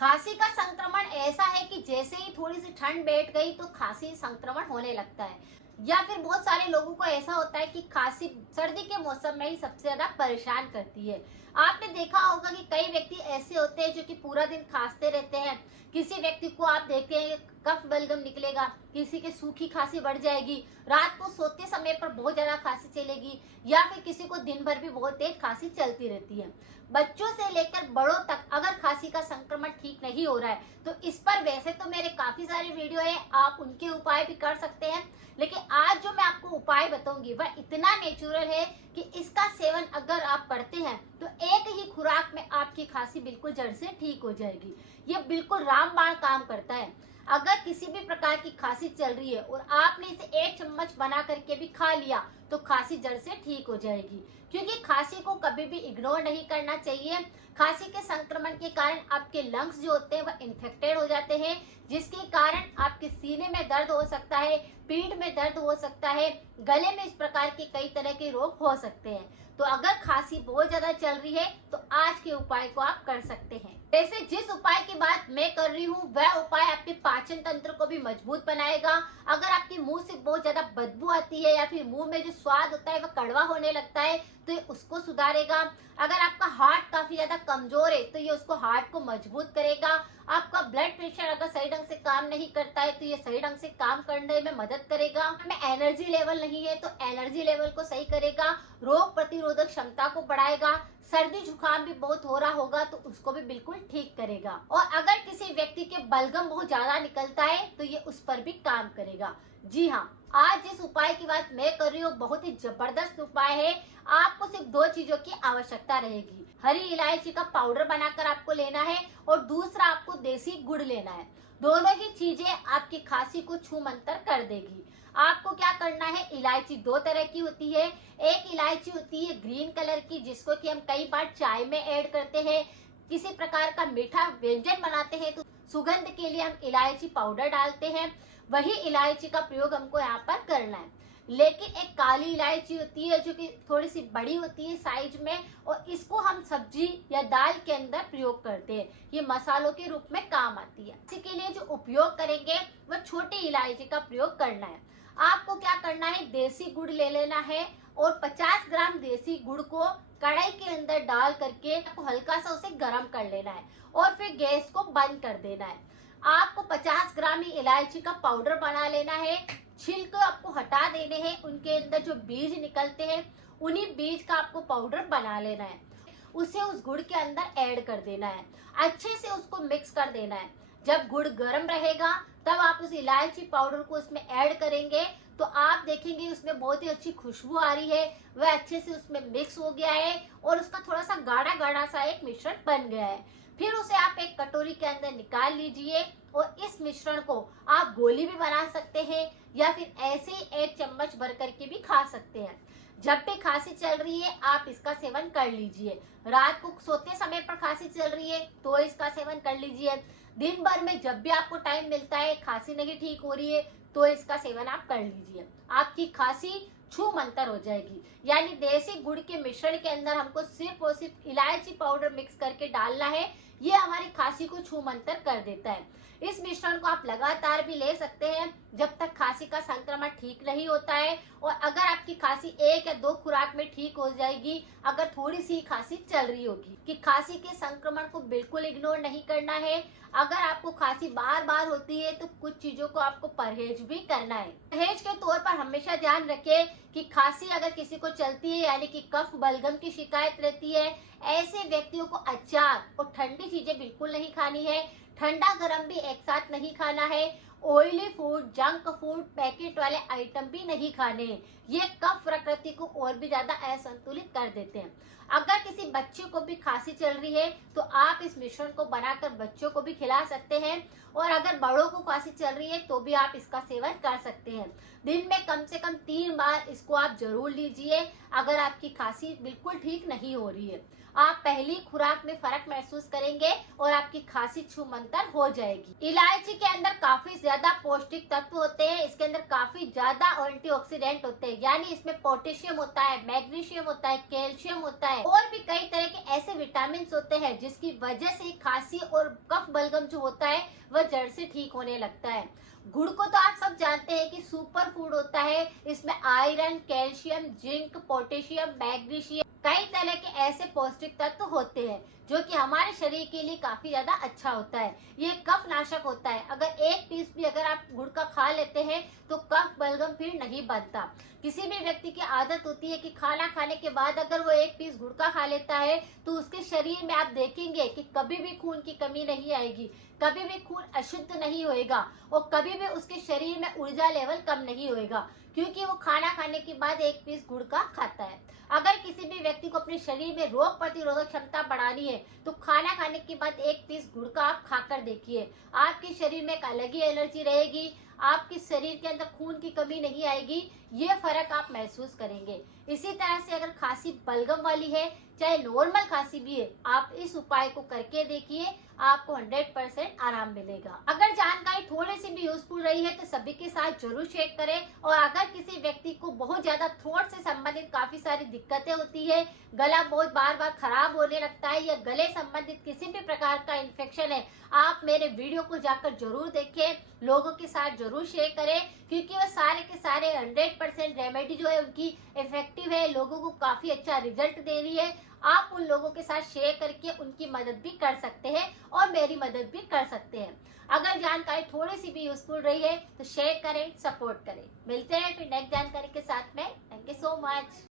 खांसी का संक्रमण ऐसा है कि जैसे ही थोड़ी सी ठंड बैठ गई तो खांसी संक्रमण होने लगता है। या फिर बहुत सारे लोगों को ऐसा होता है कि खांसी सर्दी के मौसम में ही सबसे ज्यादा परेशान करती है। आपने देखा होगा कि कई व्यक्ति ऐसे होते हैं जो कि पूरा दिन खांसते रहते हैं। किसी व्यक्ति को आप देखते हैं कफ बलगम निकलेगा, किसी के सूखी खांसी बढ़ जाएगी, रात को सोते समय पर बहुत ज्यादा खांसी चलेगी, या फिर किसी को दिन भर भी बहुत तेज खांसी चलती रहती है। बच्चों से लेकर बड़ों तक अगर खांसी का संक्रमण ठीक नहीं हो रहा है तो इस पर वैसे तो मेरे काफी सारे वीडियो है, आप उनके उपाय भी कर सकते हैं। लेकिन आज जो मैं आपको उपाय बताऊंगी वह इतना नेचुरल है कि इसका सेवन अगर आप करते हैं तो एक ही खुराक में आपकी खांसी बिल्कुल जड़ से ठीक हो जाएगी। ये बिल्कुल रामबाण काम करता है। अगर किसी भी प्रकार की खांसी चल रही है और आपने इसे 1 चम्मच बना करके भी खा लिया तो खांसी जड़ से ठीक हो जाएगी। क्योंकि खांसी को कभी भी इग्नोर नहीं करना चाहिए। खांसी के संक्रमण के कारण आपके लंग्स जो होते हैं वह इन्फेक्टेड हो जाते हैं, जिसके कारण आपके सीने में दर्द हो सकता है, पीठ में दर्द हो सकता है, गले में इस प्रकार के कई तरह के रोग हो सकते हैं। तो अगर खांसी बहुत ज्यादा चल रही है तो आज के उपाय को आप कर सकते हैं। जैसे जिस उपाय की बात मैं कर रही हूँ वह उपाय आपके पाचन तंत्र को भी मजबूत बनाएगा। अगर आपके मुंह से बहुत ज्यादा बदबू आती है या फिर मुंह में जो स्वाद होता है वह कड़वा होने लगता है तो ये उसको सुधारेगा। अगर आपका हार्ट काफी ज्यादा कमजोर है तो ये उसको हार्ट को मजबूत करेगा। आपका ब्लड प्रेशर अगर सही ढंग से काम नहीं करता है तो ये सही ढंग से काम करने में मदद करेगा। हमें एनर्जी लेवल नहीं है तो एनर्जी लेवल को सही करेगा। रोग प्रतिरोधक क्षमता को बढ़ाएगा। सर्दी जुकाम भी बहुत हो रहा होगा तो उसको भी बिल्कुल ठीक करेगा। और अगर किसी व्यक्ति के बलगम बहुत ज्यादा निकलता है तो ये उस पर भी काम करेगा। जी हाँ, आज जिस उपाय की बात मैं कर रही हूँ बहुत ही जबरदस्त उपाय है। आपको सिर्फ 2 चीजों की आवश्यकता रहेगी। हरी इलायची का पाउडर बनाकर आपको लेना है और दूसरा आपको देसी गुड़ लेना है। दोनों ही चीजें आपकी खांसी को छू मंतर कर देगी। आपको क्या करना है, इलायची 2 तरह की होती है। एक इलायची होती है ग्रीन कलर की जिसको कि हम कई बार चाय में ऐड करते हैं। किसी प्रकार का मीठा व्यंजन बनाते हैं तो सुगंध के लिए हम इलायची पाउडर डालते हैं। वही इलायची का प्रयोग हमको यहाँ पर करना है। लेकिन एक काली इलायची होती है जो कि थोड़ी सी बड़ी होती है साइज में, और इसको हम सब्जी या दाल के अंदर प्रयोग करते हैं। ये मसालों के रूप में काम आती है। इसी के लिए जो उपयोग करेंगे वह छोटी इलायची का प्रयोग करना है। आपको क्या करना है, देसी गुड़ ले लेना है और 50 ग्राम देसी गुड़ को कढ़ाई के अंदर डाल करके आपको हल्का सा उसे गर्म कर लेना है और फिर गैस को बंद कर देना है। आपको 50 ग्राम ही इलायची का पाउडर बना लेना है। छिलके आपको हटा देने हैं, उनके अंदर जो बीज निकलते हैं उन्हीं बीज का आपको पाउडर बना लेना है। उसे उस गुड़ के अंदर ऐड कर देना है, अच्छे से उसको मिक्स कर देना है। जब गुड़ गर्म रहेगा तब आप उस इलायची पाउडर को उसमें ऐड करेंगे तो आप देखेंगे उसमें बहुत ही अच्छी खुशबू आ रही है। वह अच्छे से उसमें मिक्स हो गया है और उसका थोड़ा सा गाढ़ा गाढ़ा सा एक मिश्रण बन गया है। फिर उसे आप एक कटोरी के अंदर निकाल लीजिए और इस मिश्रण को आप गोली भी बना सकते हैं या फिर ऐसे ही 1 चम्मच भर करके भी खा सकते हैं। जब भी खांसी चल रही है आप इसका सेवन कर लीजिए। रात को सोते समय पर खांसी चल रही है तो इसका सेवन कर लीजिए। दिन भर में जब भी आपको टाइम मिलता है, खांसी नहीं ठीक हो रही है तो इसका सेवन आप कर लीजिए। आपकी खांसी छू मंतर हो जाएगी। यानी देसी गुड़ के मिश्रण के अंदर हमको सिर्फ और सिर्फ इलायची पाउडर मिक्स करके डालना है। ये हमारी खांसी को छू मंतर कर देता है। इस मिश्रण को आप लगातार भी ले सकते हैं जब तक खांसी का संक्रमण ठीक नहीं होता है। और अगर आपकी खांसी 1 या 2 खुराक में ठीक हो जाएगी, अगर थोड़ी सी खांसी चल रही होगी, कि खांसी के संक्रमण को बिल्कुल इग्नोर नहीं करना है। अगर आपको खांसी बार बार होती है तो कुछ चीजों को आपको परहेज भी करना है। परहेज के तौर पर हमेशा ध्यान रखें कि खांसी अगर किसी को चलती है यानी कि कफ बलगम की शिकायत रहती है, ऐसे व्यक्तियों को अचार और ठंडी चीजें बिल्कुल नहीं खानी है। ठंडा गर्म भी एक साथ नहीं खाना है। Oily food, junk food, packet वाले आइटम भी नहीं खाने। ये कफ प्रकृति को और भी ज्यादा असंतुलित कर देते हैं। अगर किसी बच्चे को भी खांसी चल रही है तो आप इस मिश्रण को बनाकर बच्चों को भी खिला सकते हैं। और अगर बड़ों को खांसी चल रही है तो भी आप इसका सेवन कर सकते हैं। दिन में कम से कम 3 बार इसको आप जरूर लीजिए अगर आपकी खांसी बिल्कुल ठीक नहीं हो रही है। आप पहली खुराक में फर्क महसूस करेंगे और आपकी खांसी छू मंतर हो जाएगी। इलायची के अंदर काफी ज्यादा पौष्टिक तत्व होते हैं। इसके अंदर काफी ज्यादा एंटीऑक्सीडेंट होते हैं, यानी इसमें पोटेशियम होता है, मैग्नीशियम होता है, कैल्शियम होता है, है। और भी कई तरह के ऐसे विटामिन होते हैं जिसकी वजह से खांसी और कफ बलगम जो होता है वह जड़ से ठीक होने लगता है। गुड़ को तो आप सब जानते हैं कि सुपर फूड होता है। इसमें iron, calcium, zinc, potassium, magnesium, कई तरह के ऐसे पौष्टिक तत्व होते हैं जो कि हमारे शरीर के लिए काफी ज्यादा अच्छा होता है। ये कफ नाशक होता है। अगर एक पीस भी अगर आप गुड़ का खा लेते हैं तो कफ बलगम फिर नहीं बनता। किसी भी व्यक्ति की आदत होती है कि खाना खाने के बाद अगर वो एक पीस गुड़ का खा लेता है तो उसके शरीर में आप देखेंगे कि कभी भी खून की कमी नहीं आएगी, कभी भी खून अशुद्ध नहीं होएगा और कभी भी उसके शरीर में ऊर्जा लेवल कम नहीं होएगा, क्योंकि वो खाना खाने के बाद एक पीस गुड़ का खाता है। अगर किसी भी व्यक्ति को अपने शरीर में रोग प्रतिरोधक क्षमता बढ़ानी है तो खाना खाने के बाद एक पीस गुड़ का आप खाकर देखिए, आपके शरीर में एक अलग ही एनर्जी रहेगी, आपके शरीर के अंदर खून की कमी नहीं आएगी, ये फर्क आप महसूस करेंगे। इसी तरह से अगर खांसी बलगम वाली है, चाहे नॉर्मल खांसी भी है, आप इस उपाय को करके देखिए, आपको 100% आराम मिलेगा। अगर जानकारी थोड़ी सी भी यूजफुल रही है तो सभी के साथ जरूर शेयर करें। और अगर किसी व्यक्ति को बहुत ज्यादा थ्रोट से संबंधित काफी सारी दिक्कतें होती है, गला बहुत बार बार खराब होने लगता है या गले संबंधित किसी भी प्रकार का इन्फेक्शन है, आप मेरे वीडियो को जाकर जरूर देखें, लोगों के साथ जरूर शेयर करें, क्योंकि वो सारे के सारे 100% रेमेडी जो है उनकी इफेक्टिव है, लोगों को काफी अच्छा रिजल्ट दे रही है। आप उन लोगों के साथ शेयर करके उनकी मदद भी कर सकते हैं और मेरी मदद भी कर सकते हैं। अगर जानकारी थोड़ी सी भी यूजफुल रही है तो शेयर करें, सपोर्ट करें। मिलते हैं फिर नेक्स्ट जानकारी के साथ में। Thank you so much.